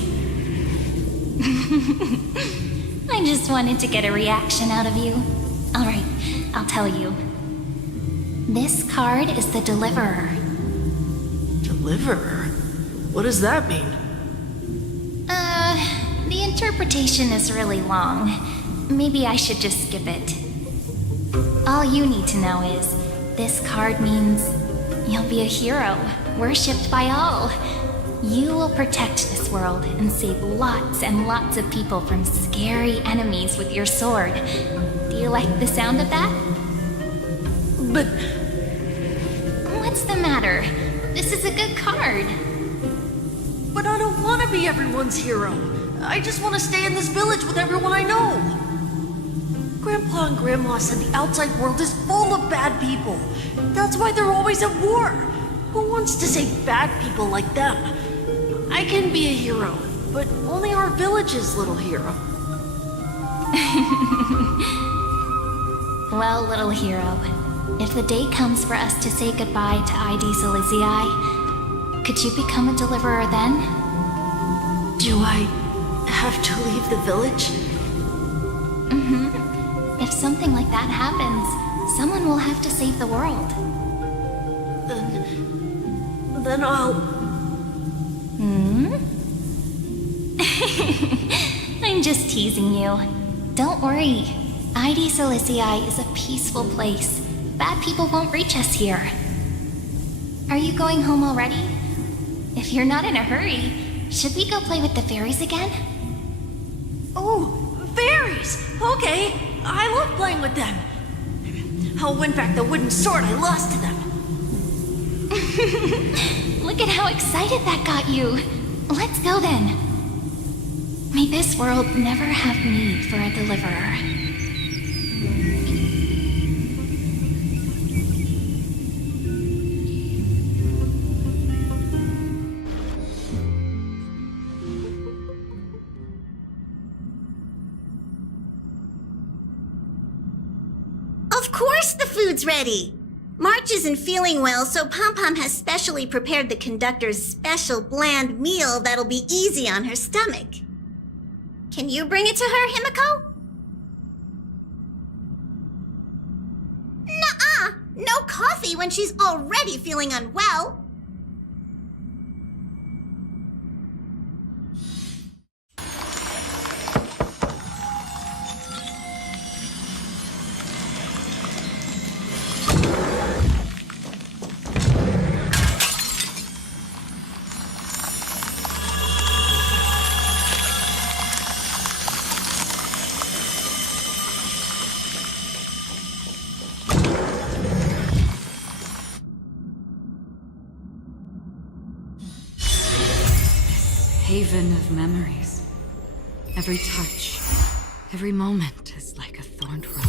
I just wanted to get a reaction out of you. Alright, I'll tell you. This card is the Deliverer. Deliverer? What does that mean? interpretation is really long. Maybe I should just skip it. All you need to know is, this card means you'll be a hero, worshipped by all. You will protect this world and save lots and lots of people from scary enemies with your sword. Do you like the sound of that? But What's the matter? This is a good card. I don't want to be everyone's hero. I just want to stay in this village with everyone I know. Grandpa and Grandma said the outside world is full of bad people. That's why they're always at war. Who wants to save bad people like them? I can be a hero, but only our village's little hero. Well, little hero, if the day comes for us to say goodbye to ID Silesia, could you become a deliverer then? Do I have to leave the village? If something like that happens, someone will have to save the world. Then I'll... I'm just teasing you. Don't worry. ID Silesia is a peaceful place. Bad people won't reach us here. Are you going home already? If you're not in a hurry, should we go play with the fairies again? Oh, fairies! Okay, I love playing with them. Oh, in fact, the wooden sword I lost to them. Look at how excited that got you. Let's go then. May this world never have need for a deliverer. Of course the food's ready! March isn't feeling well, so Pom Pom has specially prepared the conductor's special bland meal that'll be easy on her stomach. Can you bring it to her, Himiko? Nuh-uh! No coffee when she's already feeling unwell! Haven of memories. Every touch, every moment is like a thorned rose.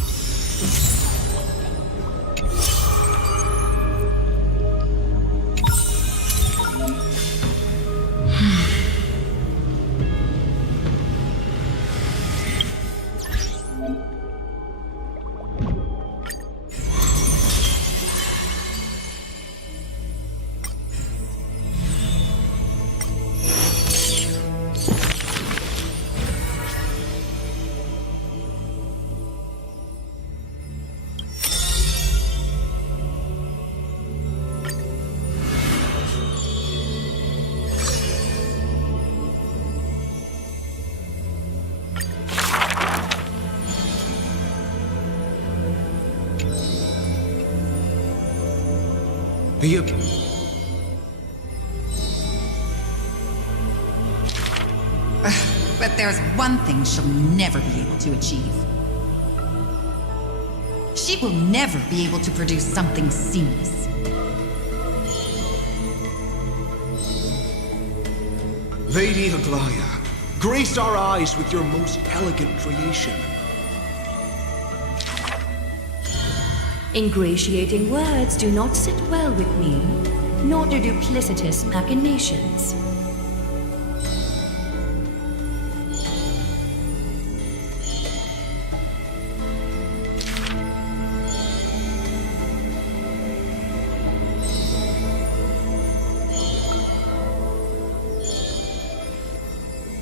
But there's one thing she'll never be able to achieve. She will never be able to produce something seamless. Lady Aglaya, grace our eyes with your most elegant creation. Ingratiating words do not sit well with me, nor do duplicitous machinations.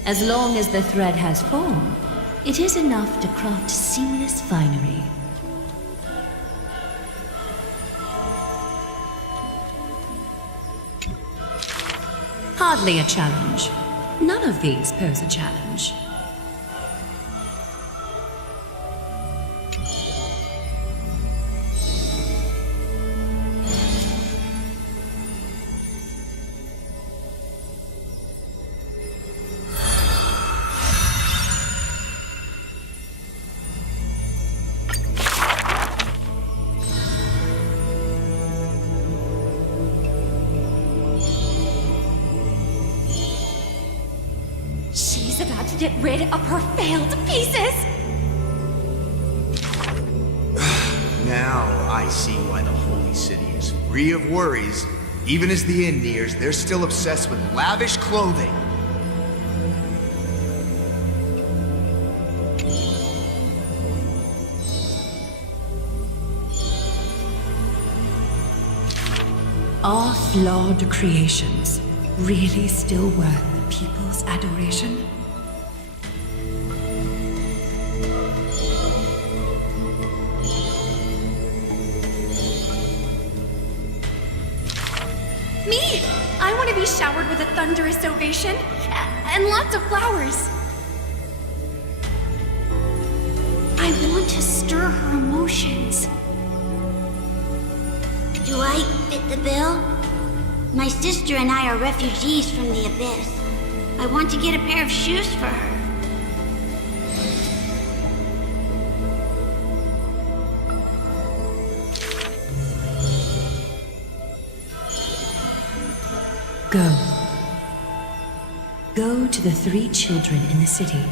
As long as the thread has form, it is enough to craft seamless finery. Hardly a challenge. None of these pose a challenge. got to get rid of her failed pieces! Now I see why the Holy City is free of worries. Even as the end nears, they're still obsessed with lavish clothing. Are flawed creations really still worth the people's adoration? Me! I want to be showered with a thunderous ovation and lots of flowers. I want to stir her emotions. Do I fit the bill? My sister and I are refugees from the Abyss. I want to get a pair of shoes for her. Go. Go to the 3 children in the city.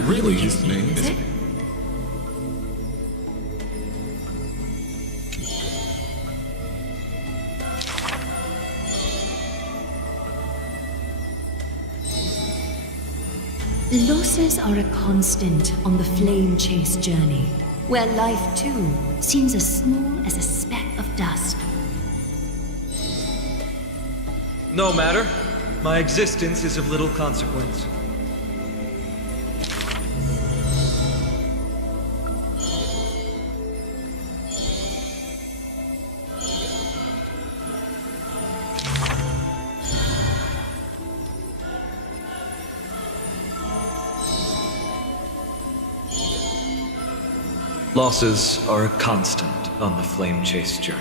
not really his name, is it? Losses are a constant on the flame chase journey, where life too seems as small as a speck of dust. No matter. My existence is of little consequence. Losses are a constant on the flame chase journey.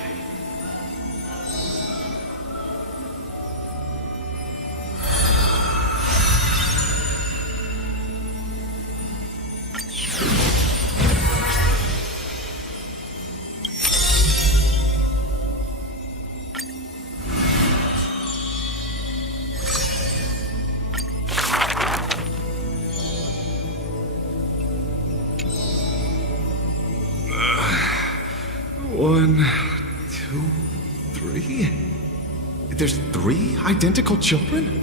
One, two, three? There's 3 identical children?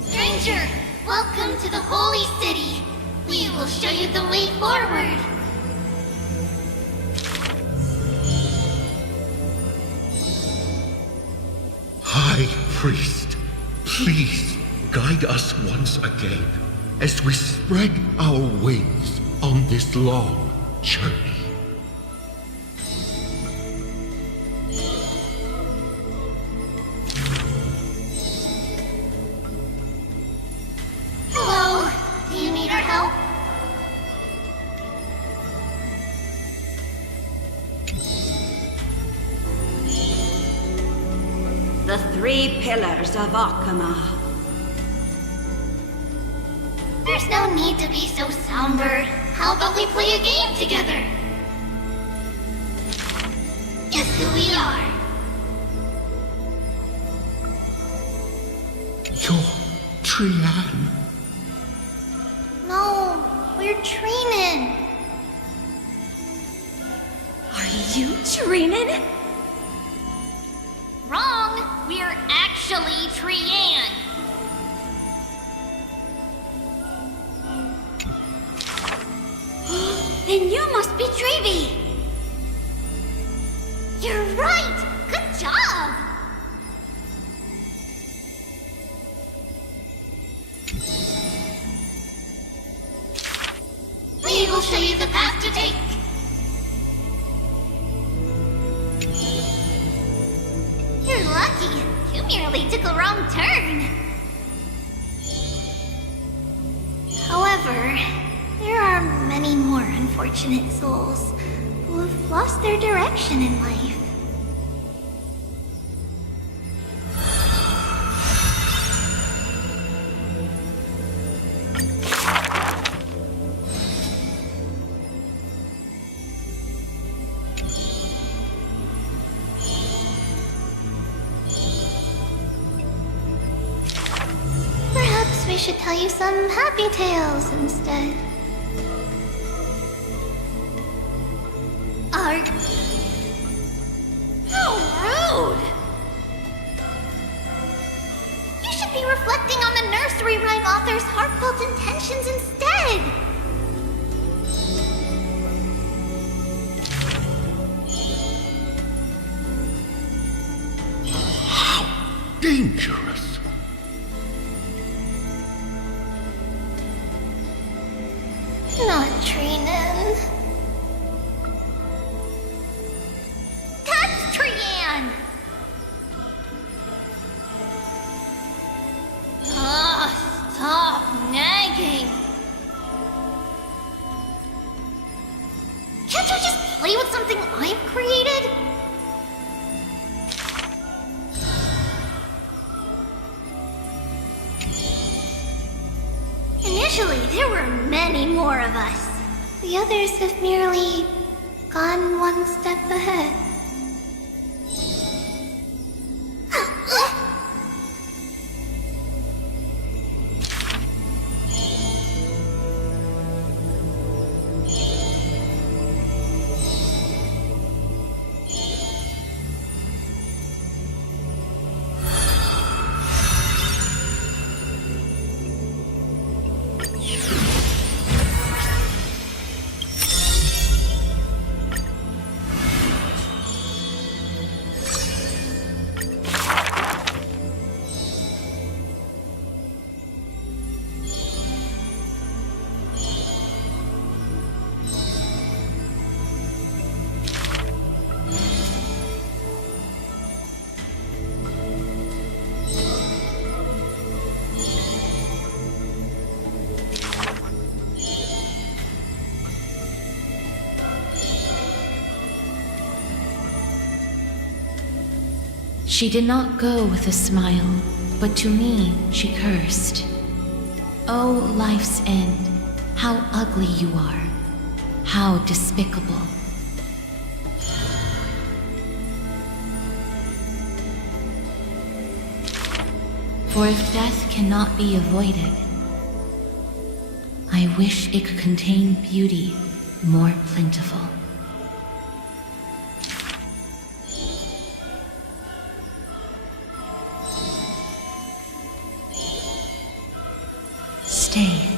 Stranger, welcome to the Holy City. We will show you the way forward. High Priest, please guide us once again as we spread our wings on this long journey. Hello, do you need our help? The 3 pillars of Akama. There's no need to be so somber. How about we play a game together? Guess who we are? You're Trian. No, we're training. Are you Trinin? Wrong. We're actually Trian. Then you must be Trevi. You're right. Good job. We will show you the path to take. You're lucky. You merely took a wrong turn. However, there are many more unfortunate souls who have lost their direction in life. Perhaps we should tell you some happy tales instead. Art. How rude! You should be reflecting on the nursery rhyme author's heartfelt intentions instead. How dangerous! Not Trinin. That's Trian! Stop nagging. Can't you just play with something I've created? Initially, there were many more of us. The others have merely gone one step ahead. She did not go with a smile, but to me she cursed. Oh, life's end, how ugly you are. How despicable. For if death cannot be avoided, I wish it could contain beauty more plentiful. Stay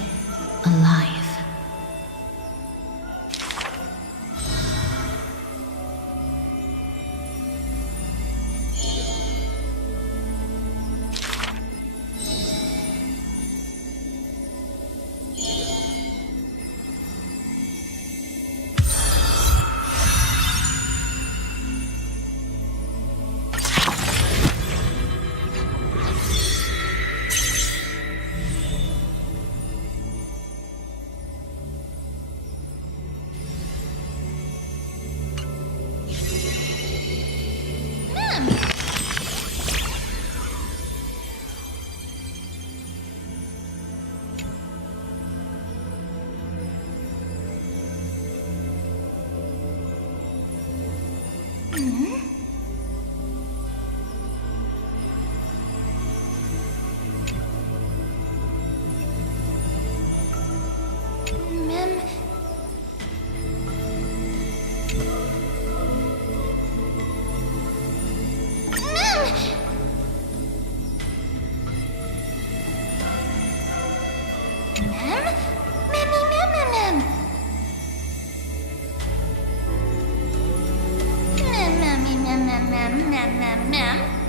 alive. Mem.